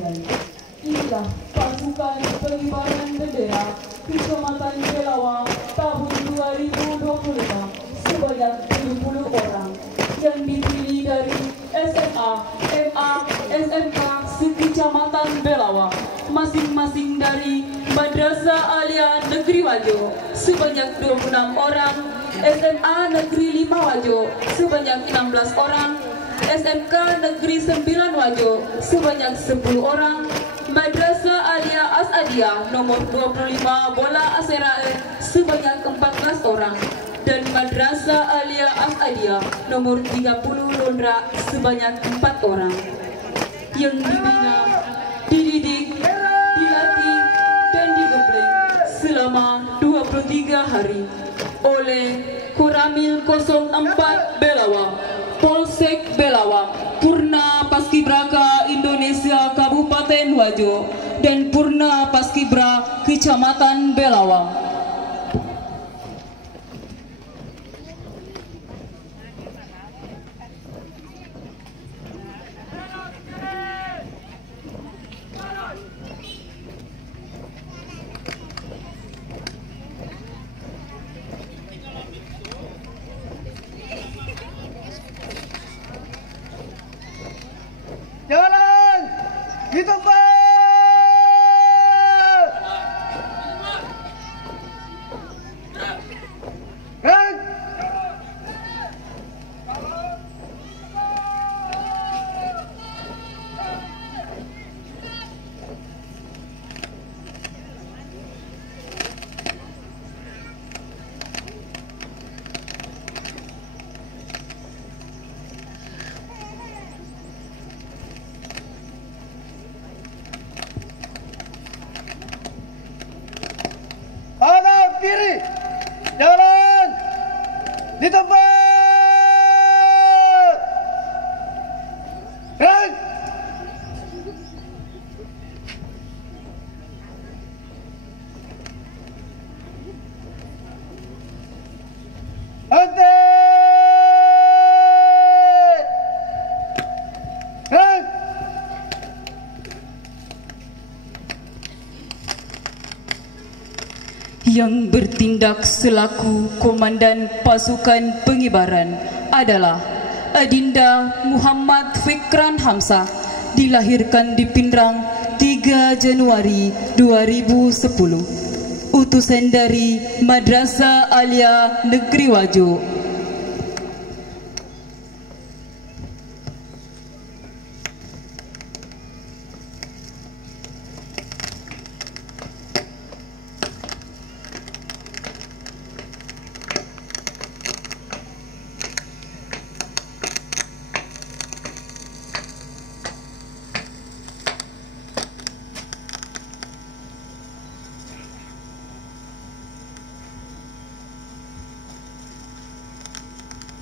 sekalian, inilah pasukan pengibaran bendera Kecamatan Pelawang tahun 2025 sebanyak 70 orang yang dipilih dari SMA, MA, SMK se-Kecamatan Pelawang, masing-masing dari Madrasah Alia Negeri Wajo sebanyak 26 orang, SMA Negeri 5 Wajo sebanyak 16 orang, SMK Negeri 9 Wajo sebanyak 10 orang, Madrasah Alia Asadiyah nomor 25 Bola Aserae sebanyak 14 orang, dan Madrasah Alia Asadiyah nomor 30 Londra sebanyak 4 orang yang dibina, dididik, dilatih, dan digembleng selama 23 hari oleh Koramil 04 Belawang, Polsek Belawang, Purna Paskibraka Indonesia Kabupaten Wajo, dan Purna Paskibra Kecamatan Belawang. Jalan di tempat. Gerak. Hadap kiri. Jalan di tempat. Gerak. Henti. Gerak. Yang bertindak selaku Komandan Pasukan Pengibaran adalah Adinda Muhammad Fikran Hamzah, dilahirkan di Pindrang 3 Januari 2010, utusan dari Madrasah Alia Negeri Wajo.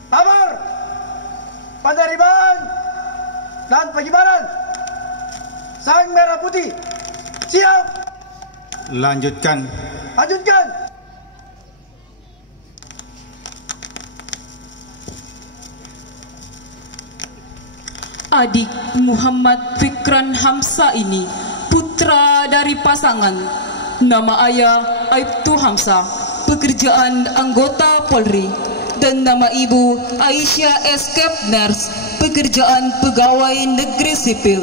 Kabar penerimaan dan pengibaran Sang Merah Putih. Siap. Lanjutkan. Lanjutkan. Adik Muhammad Fikran Hamzah ini putra dari pasangan. Nama ayah Aibtu Hamzah, pekerjaan anggota Polri, dan nama ibu Aisyah Escape Nurse, pekerjaan pegawai negeri sipil.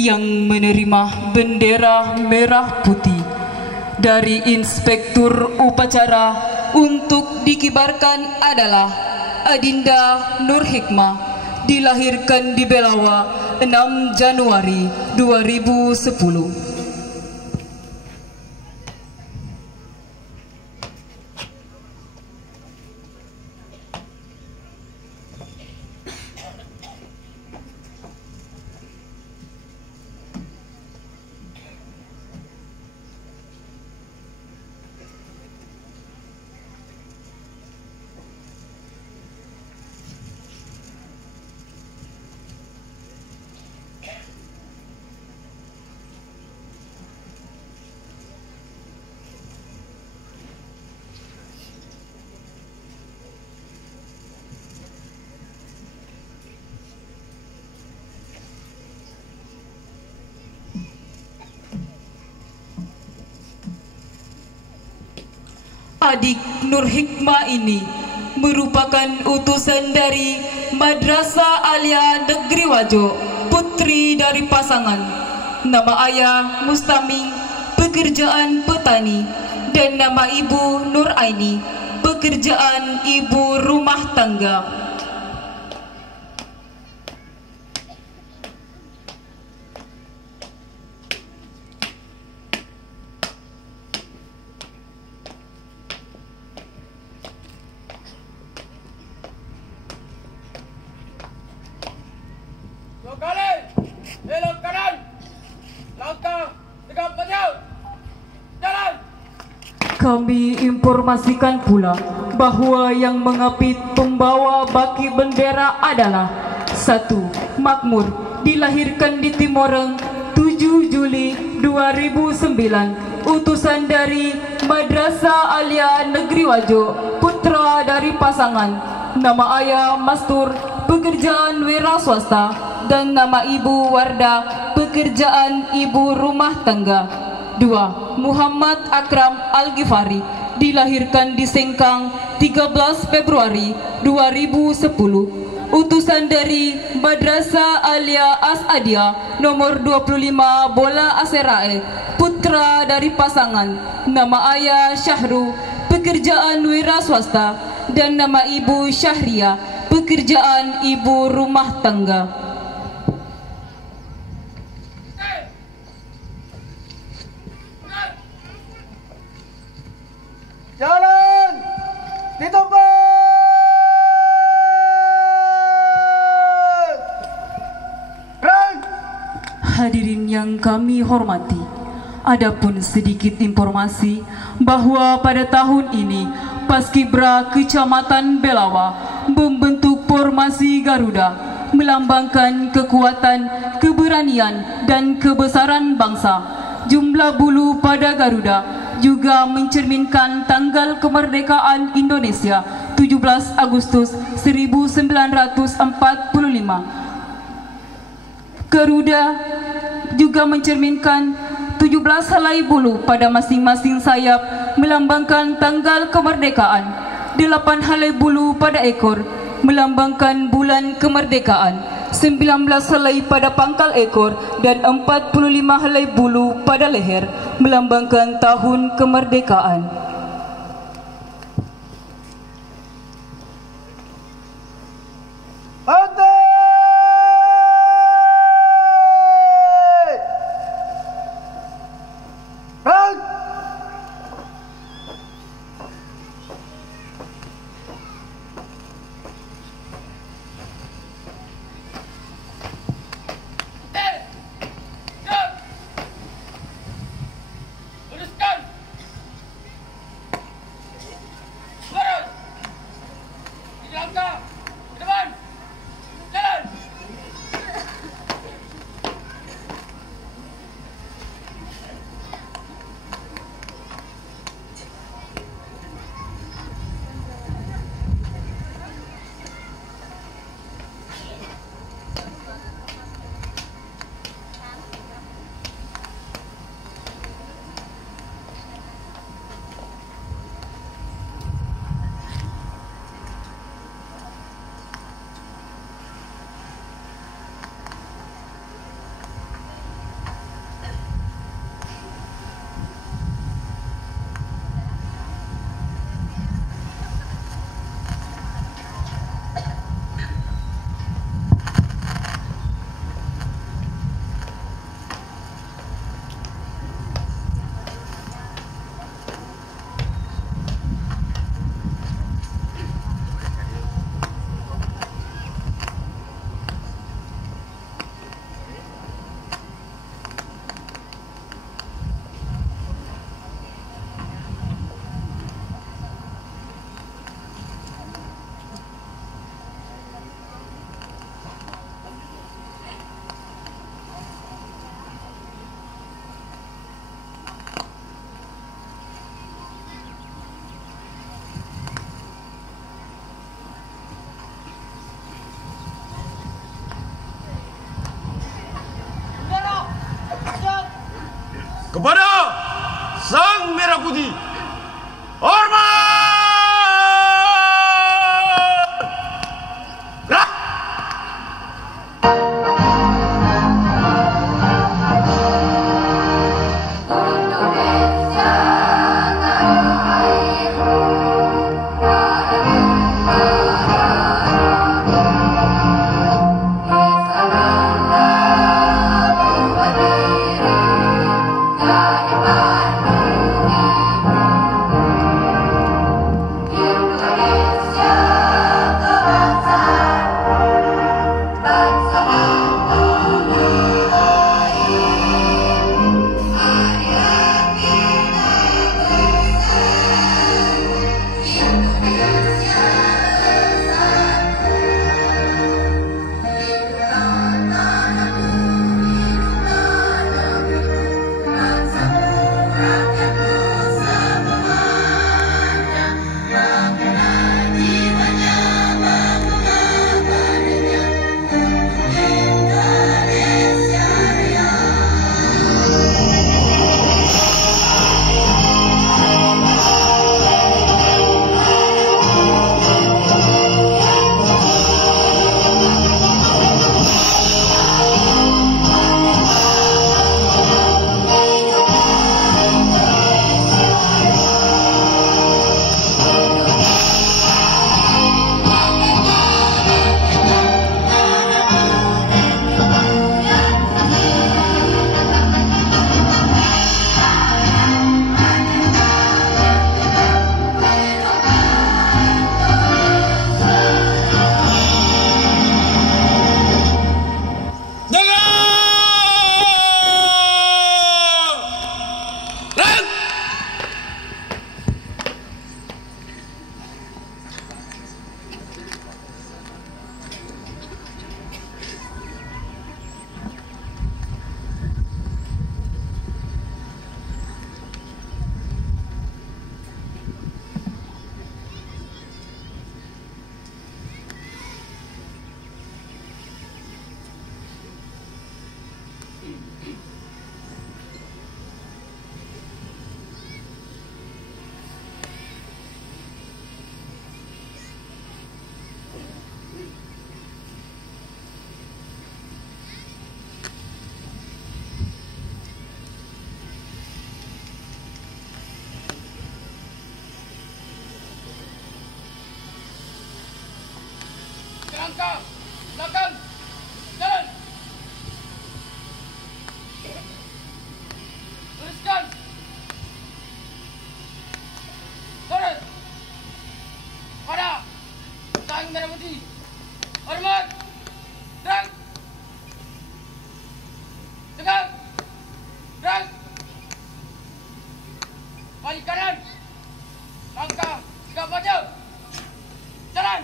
Yang menerima bendera merah putih dari Inspektur Upacara untuk dikibarkan adalah Adinda Nur Hikmah, dilahirkan di Belawa 6 Januari 2010. Adik Nur Hikmah ini merupakan utusan dari Madrasah Alia Negeri Wajo, putri dari pasangan. Nama ayah Mustaming, pekerjaan petani, dan nama ibu Nur Aini, pekerjaan ibu rumah tangga. Belok kanan, langkah tegap maju, jalan. Kami informasikan pula bahwa yang mengapit pembawa baki bendera adalah 1. Makmur, dilahirkan di Timoreng 7 Juli 2009, utusan dari Madrasah Alia Negeri Wajo, putra dari pasangan. Nama ayah Mastur, pekerjaan wira swasta, dan nama ibu Wardah, pekerjaan ibu rumah tangga. 2. Muhammad Akram Al-Ghifari, dilahirkan di Sengkang 13 Februari 2010, utusan dari Madrasah Alia Asadia nomor 25 Bola Aserae, putra dari pasangan. Nama ayah Syahru, pekerjaan wira swasta, dan nama ibu Syahria, pekerjaan ibu rumah tangga. Jalan di tempat. Hadirin yang kami hormati, adapun sedikit informasi bahwa pada tahun ini Paskibra Kecamatan Belawa membentuk formasi Garuda, melambangkan kekuatan, keberanian, dan kebesaran bangsa. Jumlah bulu pada Garuda juga mencerminkan tanggal kemerdekaan Indonesia 17 Agustus 1945. Garuda juga mencerminkan 17 helai bulu pada masing-masing sayap melambangkan tanggal kemerdekaan, 8 helai bulu pada ekor melambangkan bulan kemerdekaan, 19 helai pada pangkal ekor, dan 45 helai bulu pada leher melambangkan tahun kemerdekaan. kepada Sang Merah Putih. Hormat! Langkah, belakang, jalan. Teruskan. Turun. Pada Sang Merah Putih. Hormat. Gerak. Tegak. Gerak. Balik kanan. Langkah, tegak maju. Jalan.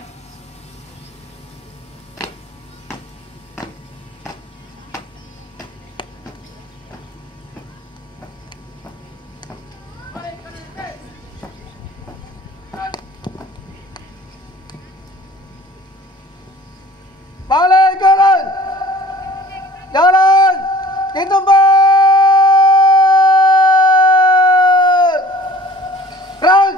Balik jalan. Jalan di tempat. Gerak.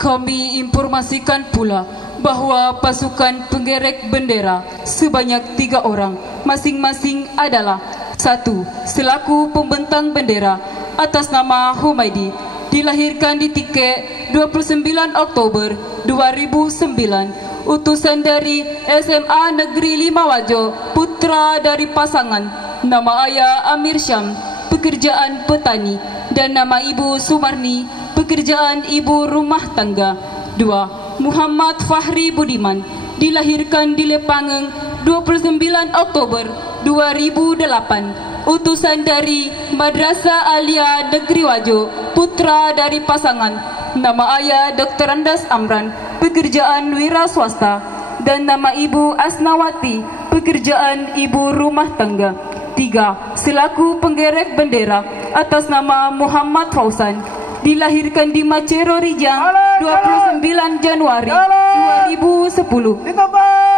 Kami informasikan pula bahwa pasukan penggerek bendera sebanyak 3 orang, masing-masing adalah 1. Selaku pembentang bendera atas nama Humaidi, dilahirkan di Tikek 29 Oktober 2009, utusan dari SMA Negeri 5 Wajo, putra dari pasangan, nama ayah Amir Syam, pekerjaan petani, dan nama ibu Sumarni, pekerjaan ibu rumah tangga. 2. Muhammad Fahri Budiman, dilahirkan di Lepangeng 29 Oktober 2008, utusan dari Madrasah Alia Negeri Wajo, putra dari pasangan, nama ayah Dr. Andas Amran, pekerjaan wira swasta, dan nama ibu Asnawati, pekerjaan ibu rumah tangga. 3. Selaku penggerek bendera atas nama Muhammad Fausan, dilahirkan di Macero Rijang 29 Januari 2010,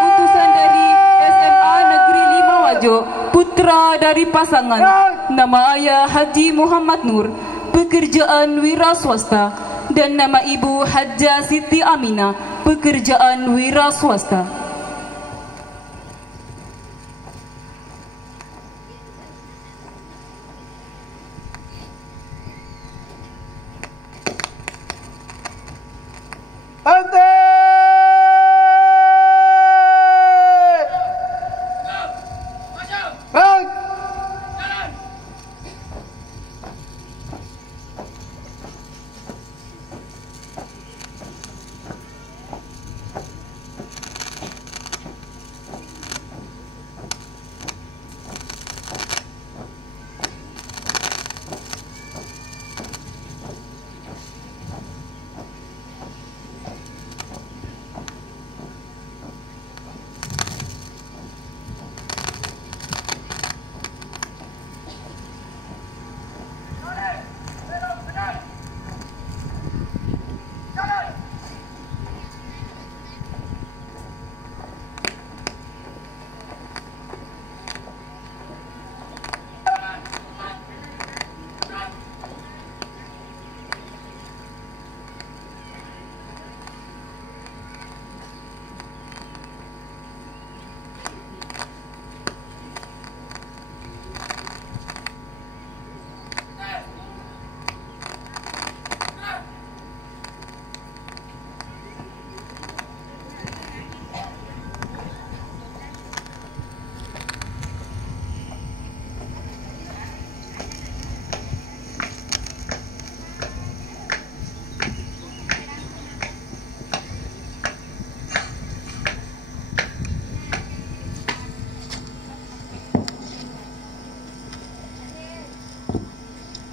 utusan dari SMA Negeri 5 Wajo, putra dari pasangan. Nama ayah Haji Muhammad Nur, pekerjaan wira swasta. Dan nama ibu Hajjah Siti Aminah, pekerjaan wira swasta.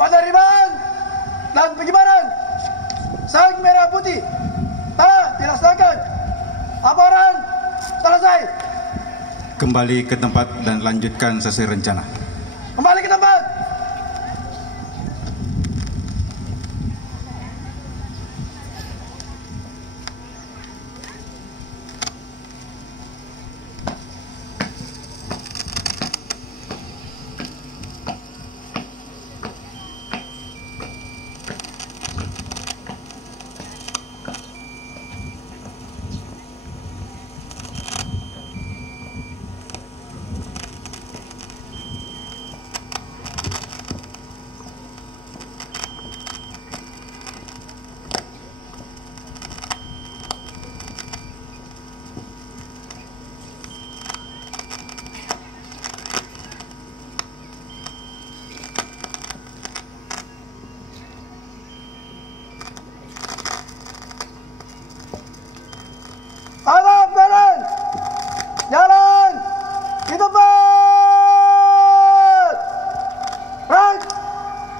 Penerimaan dan pengibaran sang merah putih telah dilaksanakan. Laporan selesai. Kembali ke tempat dan lanjutkan sesuai rencana. Kembali ke tempat. Alam jalan, jalan di tempat. Right.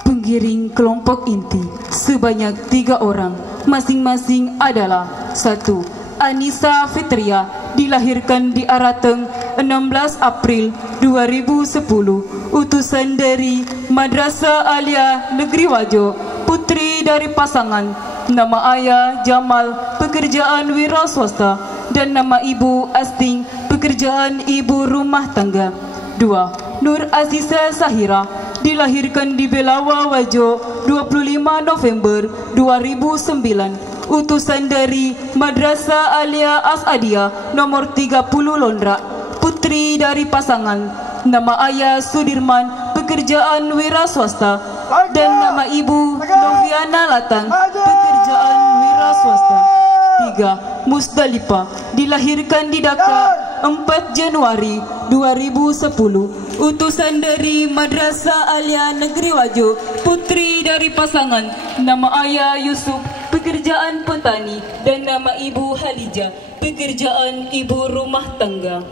Penggiring kelompok inti sebanyak 3 orang, masing-masing adalah 1. Anissa Fitria, dilahirkan di Arateng 16 April 2010, utusan dari Madrasah Alia Negeri Wajo, putri dari pasangan. Nama ayah Jamal, pekerjaan wira swasta, dan nama ibu Asting, pekerjaan ibu rumah tangga. 2. Nur Aziza Sahira, dilahirkan di Belawa Wajo 25 November 2009, utusan dari Madrasah Alia Asadiyah nomor 30 Londra, putri dari pasangan. Nama ayah Sudirman, pekerjaan wira swasta, dan nama ibu Noviana Latang, pekerjaan wira swasta. 3. Musdalifah, dilahirkan di Dhaka 4 Januari 2010, utusan dari Madrasah Alia Negeri Wajo, putri dari pasangan. Nama ayah Yusuf, pekerjaan petani, dan nama ibu Halijah, pekerjaan ibu rumah tangga.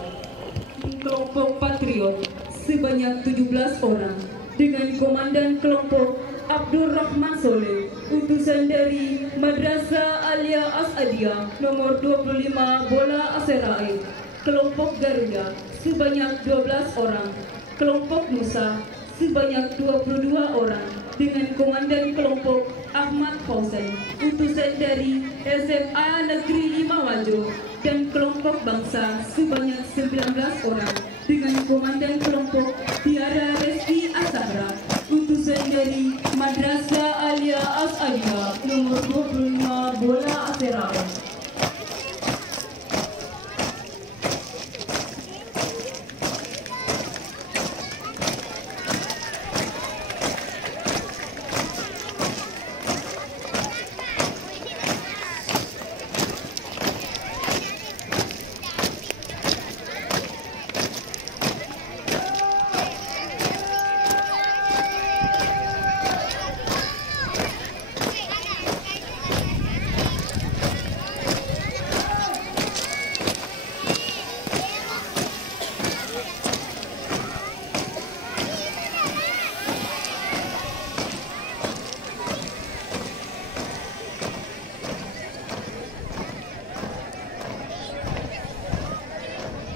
Kelompok Patriot sebanyak 17 orang dengan komandan kelompok Abdul Rahman Soleh, utusan dari Madrasah Alia Asadiyah nomor 25 Bola Aserai. Kelompok Garuda sebanyak 12 orang, kelompok Musa sebanyak 22 orang dengan komandan kelompok Ahmad Fauzan, utusan dari SMA Negeri 5 Wajo, dan kelompok bangsa sebanyak 19 orang dengan komandan kelompok Tiara Reski Asahra, utusan dari Madrasah Alia As'adiyah nomor 25 Bola Aserawan.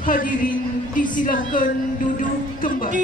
Hadirin disilahkan duduk kembali.